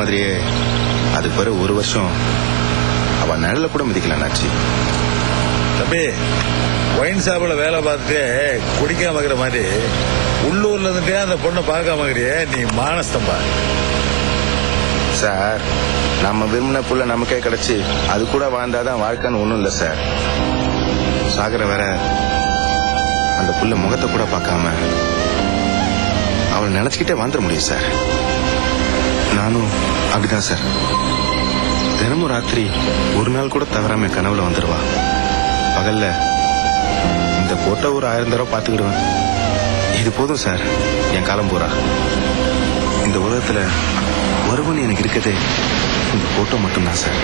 மாதிரியே அதுக்கு பிறகு ஒரு வருஷம் அவ நிழல கூட மிதிக்கல அண்ணாச்சி. தம்பி, ஒயின் ஷாப்ல வேலை பார்த்துட்டு குடிக்காம இருக்கிற மாதிரி உள்ளூர்ல இருந்துட்டே அந்த பொண்ணை பார்க்காம இருக்கிறியே, நீ மானஸ்தம்பா. சார், நம்ம விரும்பின புள்ள நமக்கே கிடைச்சி அது கூட வாழ்ந்தாதான் வாழ்க்கைன்னு ஒண்ணும் இல்ல சார். சாகர வேற அந்த புள்ள முகத்தை கூட பார்க்காம அவளை நினைச்சுக்கிட்டே வாழ்ந்துட முடியும் சார். நானும் அப்படிதான் சார். தினமும் ராத்திரி ஒரு நாள் கூட தவறாம கனவுல வந்துடுவா. பகல்ல இந்த போட்டோ ஒரு 1000 தடவை பார்த்துக்கிடுவேன். இது போதும் சார் என் காலம் பூரா. இந்த உலகத்துல ஒருவன் எனக்கு இருக்கதே இந்த போட்டோ மட்டும்தான் சார்.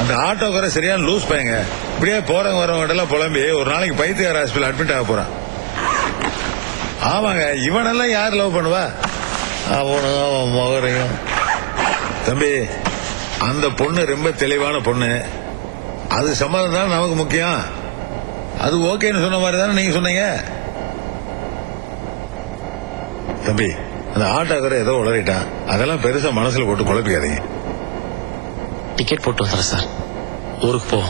அந்த ஆட்டோக்கார சரியான லூஸ் பையங்க. இப்படியே போறவங்க வரவங்க எல்லாம் புலம்பி ஒரு நாளைக்கு பைத்தியக்கார ஹாஸ்பிட்டல் அட்மிட் ஆக போறான். ஆமாங்க, இவனெல்லாம் யார் லவ் பண்ணுவா? அவனும் அவன் மகரையும். தம்பி, அந்த பொண்ணு ரொம்ப தெளிவான பொண்ணு. அது சம்மதம் தான் நமக்கு முக்கியம். அது ஓகேன்னு சொன்ன மாதிரி தானே நீங்க சொன்னீங்க. தம்பி, அந்த ஆட்டோக்கார ஏதோ உளறிட்டான். அதெல்லாம் பெருசா மனசுல போட்டு குழப்பிக்காதீங்க. டிக்கெட் போட்டு வந்துடுறேன் சார், ஊருக்கு போ.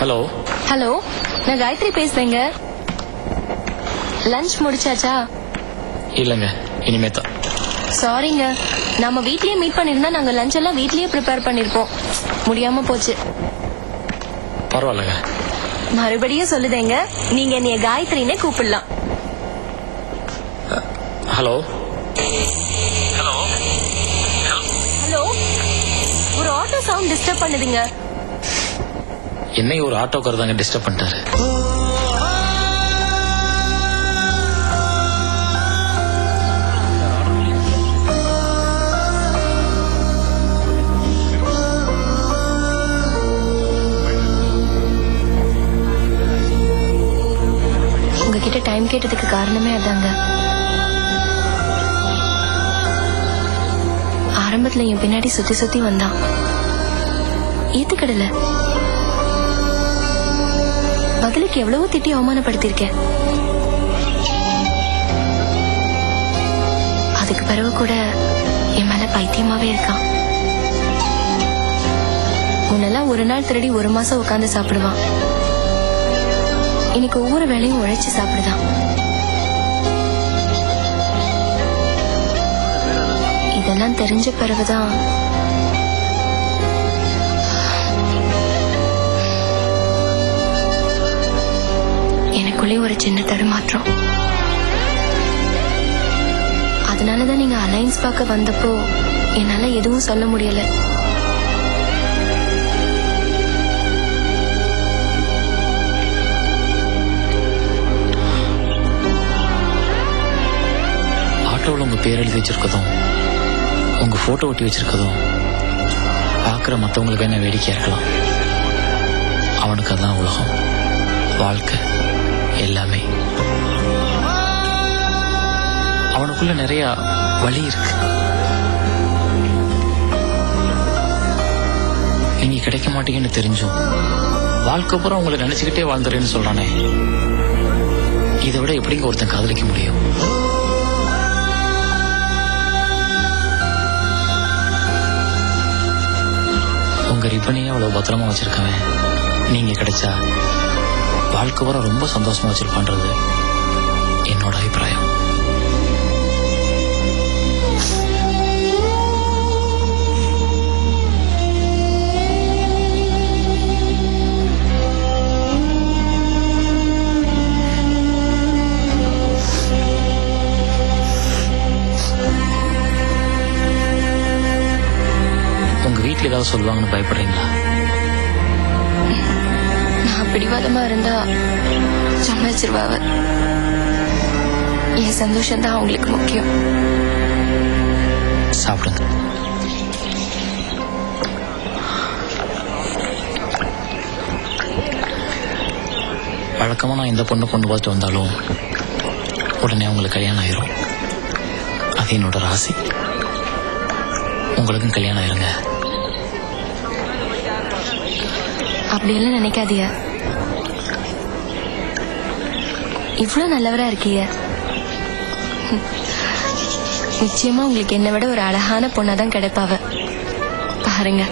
ஹலோ ஹலோ, நான் காயத்ரி பேசுறேங்க. லஞ்ச் முடிச்சாச்சா? இல்லங்க, இனிமே தான். சாரிங்க, நம்ம வீட்லயே மீட் பண்ணிருந்தா நாங்க லஞ்ச் எல்லாம் வீட்லயே ப்ரிப்பேர் பண்ணிருப்போம். முடியாம போச்சு. பரவாயில்லங்க. மறுபடியும் சொல்லுதேங்க, நீங்க என்னைய காயத்ரினே கூப்பிடலாம். ஹலோ ஹலோ, ஒரு ஆட்டோ சவுண்ட் டிஸ்டர்ப் பண்ணுதுங்க. என்னை ஒரு ஆட்டோக்காரர் தாங்க டிஸ்டர்ப் பண்ணிட்டாரு. உங்ககிட்ட டைம் கேட்டதுக்கு காரணமே அதாங்க. ஆரம்பத்துல என் பின்னாடி சுத்தி சுத்தி வந்தான். ஏத்துக்கடல. பதிலுக்கு எவ்வளவோ திட்டி அவமானப்படுத்திருக்கேன். அதுக்கு பிறகு கூட என் மேல பைத்தியமாவே இருக்கான். முன்னெல்லாம் ஒரு நாள் திருடி ஒரு மாசம் உட்கார்ந்து சாப்பிடுவான். இன்னைக்கு ஒவ்வொரு வேளையும் உழைச்சு சாப்பிடுதான். இதெல்லாம் தெரிஞ்ச பிறகுதான் எனக்குள்ளே ஒரு சின்ன தடுமாற்றம். அதனாலதான் நீங்க அலைன்ஸ் பார்க்க வந்தப்போ என்னால எதுவும் சொல்ல முடியல. ஆட்டோவில் உங்க பேர் எழுதி வச்சிருக்கதும் உங்க போட்டோ ஒட்டி வச்சிருக்கதும் பாக்குற மற்றவங்களுக்கு என்ன வேடிக்கையா இருக்கலாம். அவனுக்கு அதான் உலகம், வாழ்க்கை, எல்லாமே. அவனுக்குள்ள நிறைய வழி இருக்கு. நீங்க கிடைக்க மாட்டீங்கன்னு தெரிஞ்சும் வாழ்க்கை பூரா உங்களை நினைச்சுக்கிட்டே வாழ்ந்துறேன்னு சொல்றானே, இதை விட எப்படிங்க ஒருத்தன் காதலிக்க முடியும்? உங்க ரிப்பனையே அவ்வளவு பத்திரமா வச்சிருக்கவன் நீங்க கிடைச்சா வாழ்க்கை பூரா ரொம்ப சந்தோஷமா வச்சிருப்பான்றது என்னோட அபிப்பிராயம். உங்க வீட்டுல ஏதாவது சொல்லுவாங்கன்னு பயப்படுறீங்களா? நான் பிடிவாதமா இருந்தா சமாளிச்சிருவாவ. என் சந்தோஷம் தான் அவங்களுக்கு முக்கியம். சாப்பிடுங்க. வழக்கமா நான் இந்த பொண்ணு பார்த்துட்டு வந்தாலும் உடனே அவங்களுக்கு கல்யாணம் ஆயிரும். அது என்னோட ராசி. உங்களுக்கும் கல்யாணம் ஆயிருங்க. அப்படியெல்லாம் நினைக்காதீங்க. இவ்ளோ நல்லவரா இருக்கீங்க. நிச்சயமா உங்களுக்கு என்னை விட ஒரு அழகான பொண்ணாதான் கிடைப்பாவ பாருங்க.